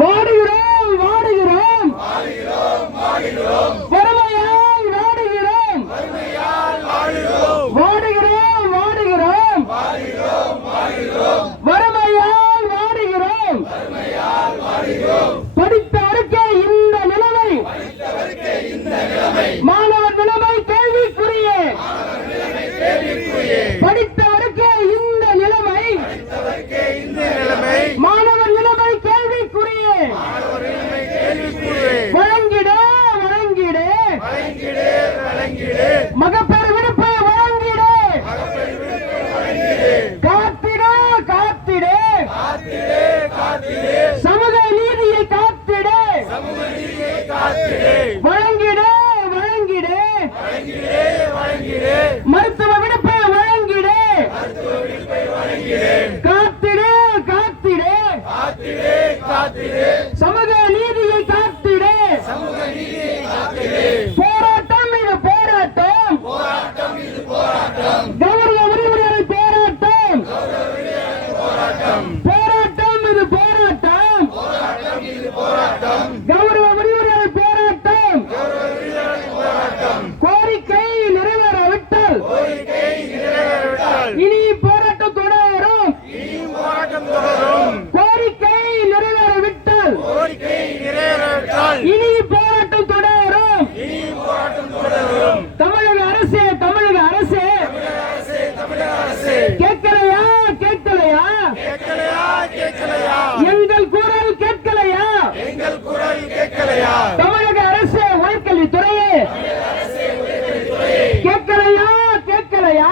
வாடுகிறோம் வாடுகிறோம் வறுமையால் வாடுகிறோம் வாடுகிறோம் வாடுகிறோம் வறுமையால் வாடுகிறோம் படித்தவருக்கே இந்த நிலைமை மாணவர் நிலைமை கேள்விக்குரிய படித்தவருக்கே இந்த நிலைமை மாணவர் நிலைமை கேள்விக்குரிய வழங்கிட வழங்கிட மகப்பேறு விடுப்பை வழங்கிட காத்திட காத்திட சமூக நீதியை காத்திட வழங்கிட வழங்கிட மருத்துவ விடுப்பை வழங்கிட காத்திட காத்திட சமூக நீதியை காத்திட போராட்டம் இது போராட்டம் கௌரவ உரிமையாளர் போராட்டம் போராட்டம் இது போராட்டம் கௌரவ உரிமையாளர் போராட்டம் கோரிக்கை நிறைவேறாவிட்டால் இனி போராட்டம் தொடரும் கோரிக்கை நிறைவேறாவிட்டால் இனி போராட்டம் தொடரும் தமிழக அரசே தமிழக அரசே கேட்கலையா கேட்கலையா எங்கள் குரல் கேட்கலையா தமிழக அரசு உயர்கல்வித்துறையே கேட்கலையா கேட்கலையா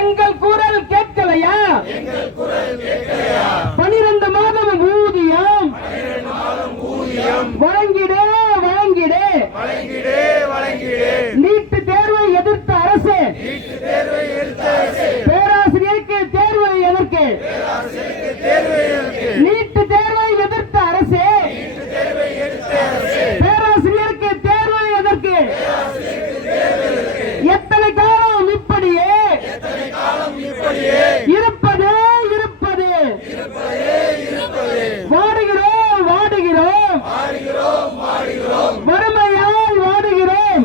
எங்கள் குரல் கேட்கலையா 12 மாதம் ஊதியம் வழங்கிட வழங்கிட நீட் தேர்வை எதிர்த்த அரசு பேராசிரியருக்கு தேர்வு எதற்கு நீட் தேர்வை எதிர்த்த அரசு பேராசிரியருக்கு தேர்வு எதற்கு எத்தனை காலம் இப்படியே இருப்பது இருப்பது வாடுகிறோம் வாடுகிறோம் வறுமையால் வாடுகிறோம்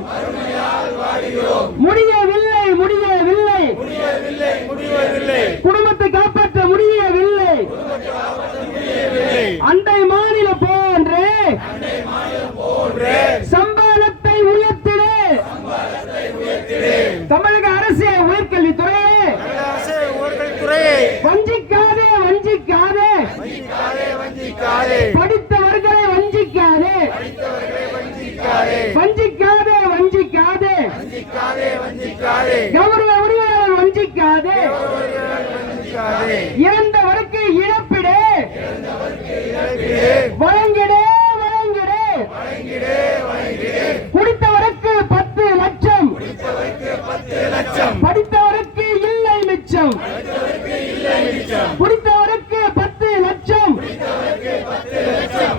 முடியவில்லை முடியவில்லை குடும்பத்தை காப்பாற்ற முடியவில்லை அண்டை மாநில போன்றே சம்பளத்தை உயர்த்திட தமிழக அரசு உயர்கல்வித்துறையே வஞ்சிக்காதே வஞ்சிக்காதே படித்தவர்களை வஞ்சிக்காதே வஞ்சிக்காதே வஞ்சிக்காதே கௌரவ உரிமையாளர் வஞ்சிக்காதே இறந்தவருக்கு இழப்பீடு வழங்கிட வழங்கிட குடித்தவருக்கு 10 லட்சம் படித்தவருக்கு இல்லை மிச்சம் குடித்தவருக்கு 10 லட்சம்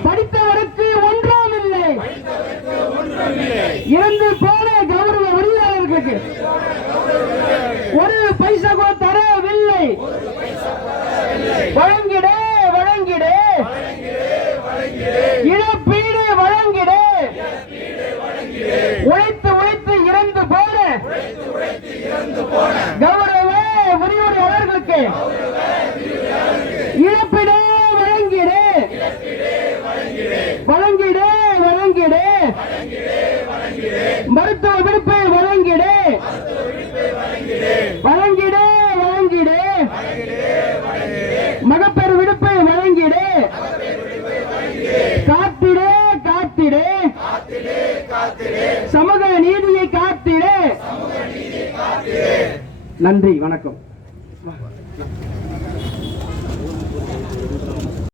படித்தவருக்கு ஒன்றும் இல்லை இறந்து போன கௌரவ உரிமையாளர்களுக்கு ஒரு பைசா கூட தரவில்லை வழங்கிட வழங்கிட இழப்பீடு வழங்கிட உழைத்து உழைத்து இறந்து போன கௌரவ உரிமையாளர்களுக்கு இழப்பீடு வழங்கிட வழங்கிட வழங்கிட மருத்துவ விடுப்பை வழங்கிட வழங்கிட வழங்கிட மகப்பேறு விடுப்பை வழங்கிட காத்திட காத்திட சமூக நீதியை காத்திட நன்றி வணக்கம்